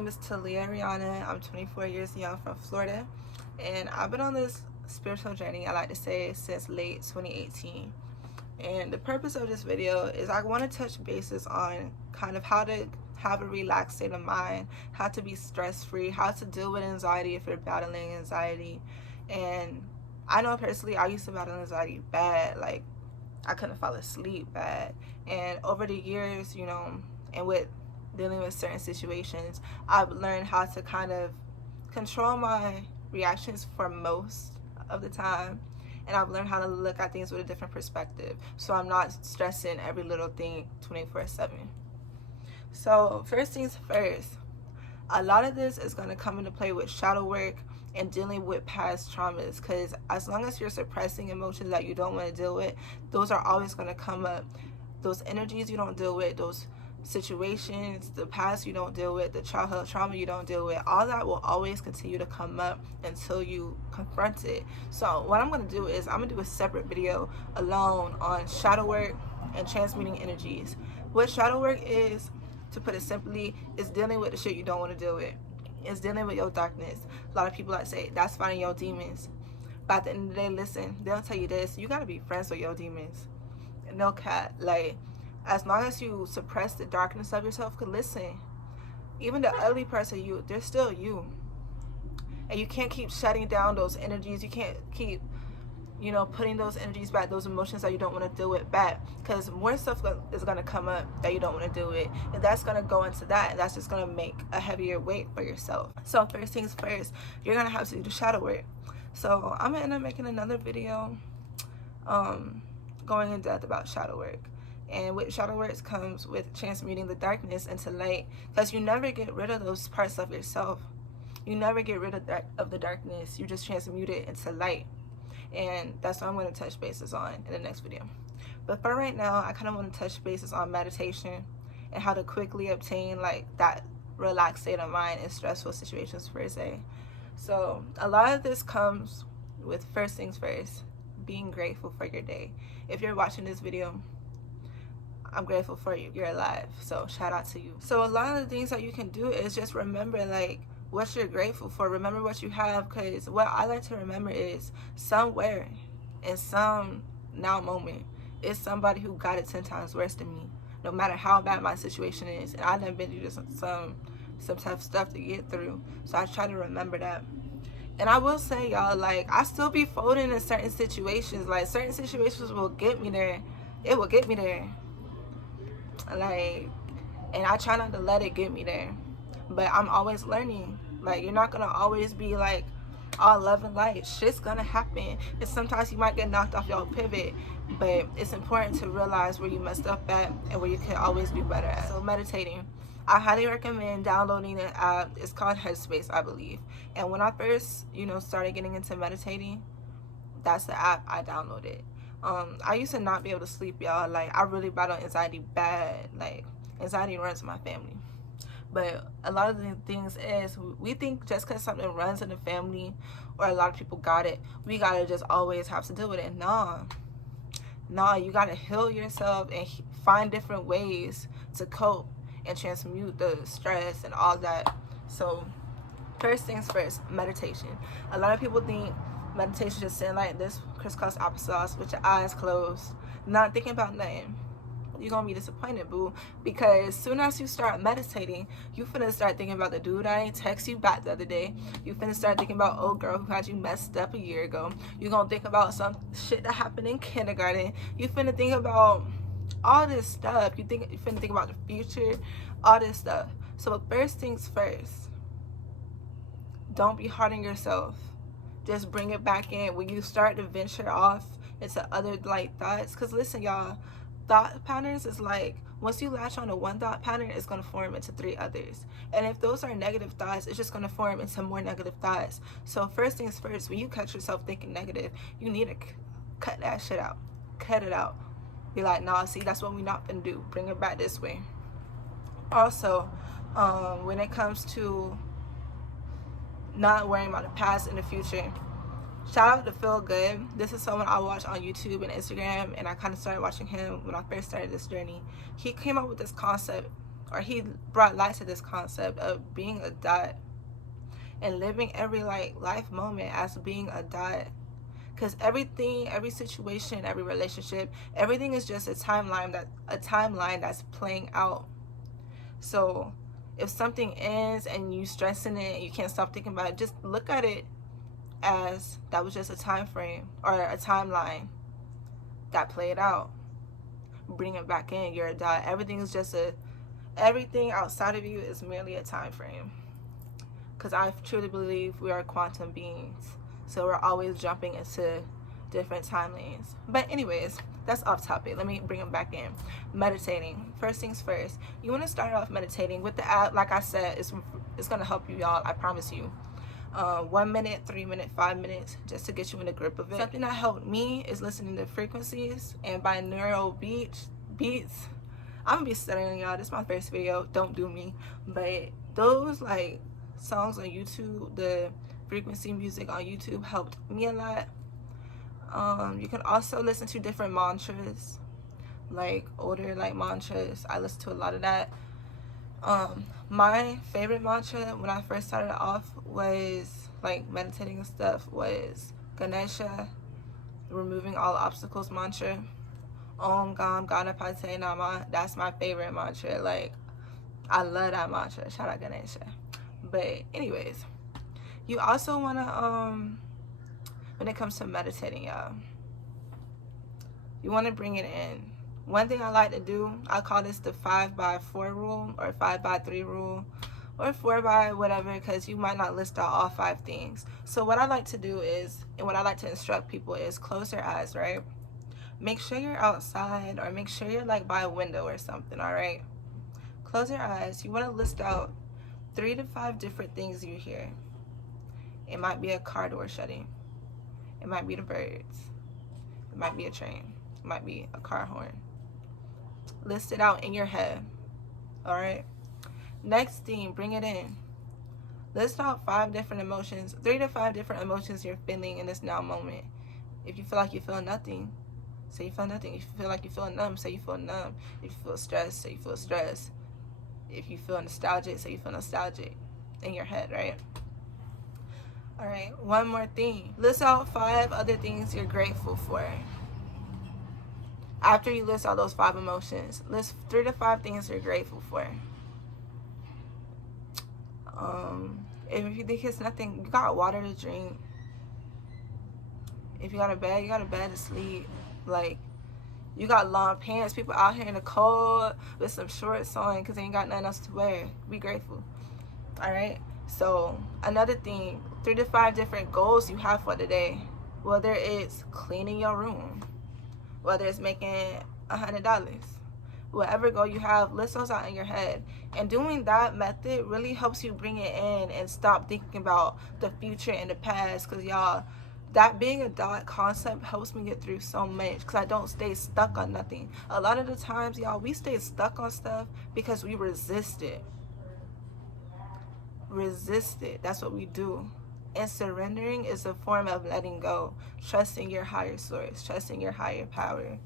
name is TalyaRhiana. I'm 24 years young from Florida, and I've been on this spiritual journey, I like to say, since late 2018. And the purpose of this video is I want to touch bases on kind of how to have a relaxed state of mind, how to be stress-free, how to deal with anxiety if you're battling anxiety. And I know personally I used to battle anxiety bad, like I couldn't fall asleep bad. And over the years, you know, and with dealing with certain situations, I've learned how to kind of control my reactions for most of the time. And I've learned how to look at things with a different perspective, so I'm not stressing every little thing 24/7. So first things first, a lot of this is going to come into play with shadow work and dealing with past traumas, because as long as you're suppressing emotions that you don't want to deal with, those are always going to come up. Those energies you don't deal with, those situations, the past you don't deal with, the childhood trauma you don't deal with, all that will always continue to come up until you confront it. So what I'm going to do is I'm going to do a separate video alone on shadow work and transmuting energies. What shadow work is, to put it simply, is dealing with the shit you don't want to deal with. It's dealing with your darkness. A lot of people like say that's fighting your demons, but at the end of the day, listen, they'll tell you this: you got to be friends with your demons. No cat, like, as long as you suppress the darkness of yourself, because listen, even the ugly parts of you, they're still you. And you can't keep shutting down those energies. You can't keep, you know, putting those energies back, those emotions that you don't want to deal with back, because more stuff is going to come up that you don't want to deal with, and that's going to go into that, and that's just going to make a heavier weight for yourself. So first things first, you're going to have to do the shadow work. So I'm going to end up making another video going in depth about shadow work. And with shadow work comes with transmuting the darkness into light, because you never get rid of those parts of yourself. You never get rid of the darkness. You just transmute it into light. And that's what I'm going to touch bases on in the next video. But for right now, I kind of want to touch bases on meditation and how to quickly obtain like that relaxed state of mind in stressful situations per se. So a lot of this comes with, first things first, being grateful for your day. If you're watching this video, I'm grateful for you. You're alive. So shout out to you. So a lot of the things that you can do is just remember like what you're grateful for. Remember what you have, because what I like to remember is somewhere in some now moment is somebody who got it 10 times worse than me, no matter how bad my situation is. And I've been through some tough stuff to get through. So I try to remember that. And I will say, y'all, like, I still be folding in certain situations. Like, certain situations will get me there. It will get me there. Like, and I try not to let it get me there. But I'm always learning. Like, you're not going to always be, like, all love and light. Shit's going to happen. And sometimes you might get knocked off your pivot. But it's important to realize where you messed up at and where you can always be better at. So, meditating. I highly recommend downloading an app. It's called Headspace, I believe. And when I first, you know, started getting into meditating, that's the app I downloaded. I used to not be able to sleep, y'all. Like, I really battle anxiety bad. Like, anxiety runs in my family. But a lot of the things is, we think just because something runs in the family or a lot of people got it, we gotta just always have to deal with it. Nah, you gotta heal yourself and find different ways to cope and transmute the stress and all that. So first things first, meditation. A lot of people think meditation just sitting like this, crisscross applesauce with your eyes closed, not thinking about nothing. You're gonna be disappointed, boo, because as soon as you start meditating, you finna start thinking about the dude that ain't text you back the other day. You finna start thinking about old girl who had you messed up a year ago. You're gonna think about some shit that happened in kindergarten. You finna think about all this stuff. You finna think about the future, all this stuff. So first things first, don't be hard on yourself. Just bring it back in when you start to venture off into other like thoughts. Because listen, y'all, thought patterns is like, once you latch on to one thought pattern, it's going to form into 3 others. And if those are negative thoughts, it's just going to form into more negative thoughts. So first things first, when you catch yourself thinking negative, you need to cut that shit out. Cut it out. Be like, nah, see, that's what we not gonna do. Bring it back this way. Also, when it comes to not worrying about the past and the future, shout out to Feel Good. This is someone I watch on YouTube and Instagram, and I kind of started watching him when I first started this journey. He came up with this concept or he brought light to this concept of being a dot and living every like life moment as being a dot. Because everything, every situation, every relationship, everything is just a timeline that's playing out. So if something ends and you stressing it and you can't stop thinking about it, just look at it as that was just a time frame or a timeline that played out. Bring it back in. You're a dot. Everything is just everything outside of you is merely a time frame. Because I truly believe we are quantum beings. So we're always jumping into different time lanes. But anyways, that's off topic. Let me bring it back in. Meditating. First things first. You want to start off meditating with the app. Like I said, it's going to help you, y'all. I promise you. 1 minute, 3 minutes, 5 minutes, just to get you in the grip of it. Something that helped me is listening to frequencies and binaural beats. I'm going to be studying, y'all. This is my first video. Don't do me. But those like songs on YouTube, the frequency music on YouTube helped me a lot. You can also listen to different mantras, like older like mantras. I listen to a lot of that. My favorite mantra when I first started off was like meditating and stuff was Ganesha, removing all obstacles mantra. Om Gam Ganapate Nama. That's my favorite mantra. Like, I love that mantra. Shout out Ganesha. But anyways, you also want to when it comes to meditating, y'all, you want to bring it in. One thing I like to do, I call this the 5x4 rule, or 5x3 rule, or 4x whatever, because you might not list out all 5 things. So what I like to do is, and what I like to instruct people is, close your eyes, right? Make sure you're outside, or make sure you're like by a window or something, all right? Close your eyes. You want to list out 3 to 5 different things you hear. It might be a car door shutting. It might be the birds. It might be a train. It might be a car horn. List it out in your head. Alright? Next thing, bring it in. List out 5 different emotions, 3 to 5 different emotions you're feeling in this now moment. If you feel like you feel nothing, say you feel nothing. If you feel like you feel numb, say you feel numb. If you feel stressed, say you feel stressed. If you feel nostalgic, say you feel nostalgic in your head, right? Alright, one more thing. List out 5 other things you're grateful for. After you list all those 5 emotions, list 3 to 5 things you're grateful for. If you think it's nothing, you got water to drink. If you got a bed, you got a bed to sleep. Like, you got long pants. People out here in the cold with some shorts on because they ain't got nothing else to wear. Be grateful. Alright? So, another thing, 3 to 5 different goals you have for the day. Whether it's cleaning your room, whether it's making $100, whatever goal you have, list those out in your head. And doing that method really helps you bring it in and stop thinking about the future and the past. Because y'all, that being a dot concept helps me get through so much because I don't stay stuck on nothing. A lot of the times, y'all, we stay stuck on stuff because we resist it. Resist it. That's what we do. And surrendering is a form of letting go, trusting your higher source, trusting your higher power.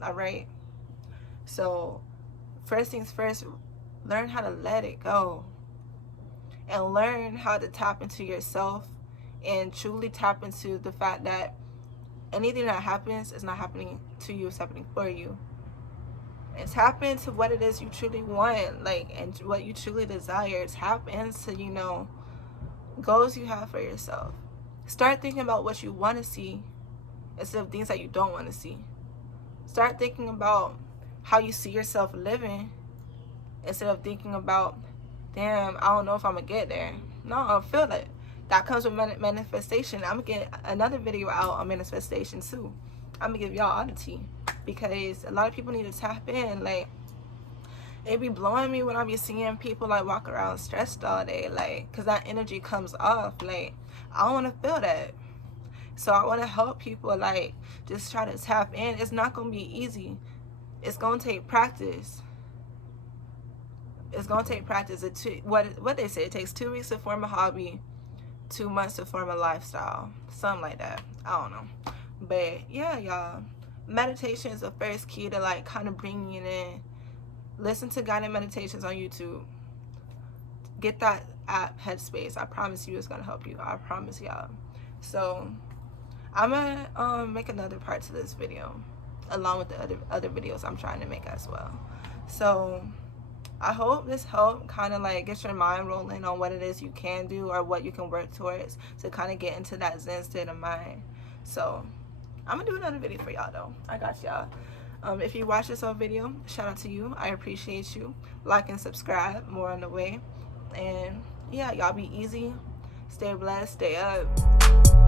All right? So, first things first, learn how to let it go. And learn how to tap into yourself and truly tap into the fact that anything that happens is not happening to you, it's happening for you. And tap into what it is you truly want, like, and what you truly desire. Tap into, you know, goals you have for yourself. Start thinking about what you want to see instead of things that you don't want to see. Start thinking about how you see yourself living instead of thinking about, damn, I don't know if I'm going to get there. No, I feel it. That comes with manifestation. I'm going to get another video out on manifestation too. I'm going to give y'all all the tea because a lot of people need to tap in. Like, it be blowing me when I be seeing people like walk around stressed all day, like, because that energy comes off. Like, I don't want to feel that. So I want to help people, like, just try to tap in. It's not going to be easy. It's going to take practice. It's going to take practice. What they say, it takes 2 weeks to form a hobby, 2 months to form a lifestyle. Something like that. I don't know. But yeah, y'all, meditation is the first key to like kind of bringing it in Listen to guided meditations on YouTube. Get that app, Headspace. I promise you it's gonna help you. I promise y'all. So I'm gonna make another part to this video along with the other videos I'm trying to make as well. So I hope this helped kind of like get your mind rolling on what it is you can do or what you can work towards to kind of get into that Zen state of mind. So I'm gonna do another video for y'all though. I got y'all. If you watch this whole video, shout out to you. I appreciate you. Like and subscribe. More on the way. And yeah, y'all be easy. Stay blessed. Stay up.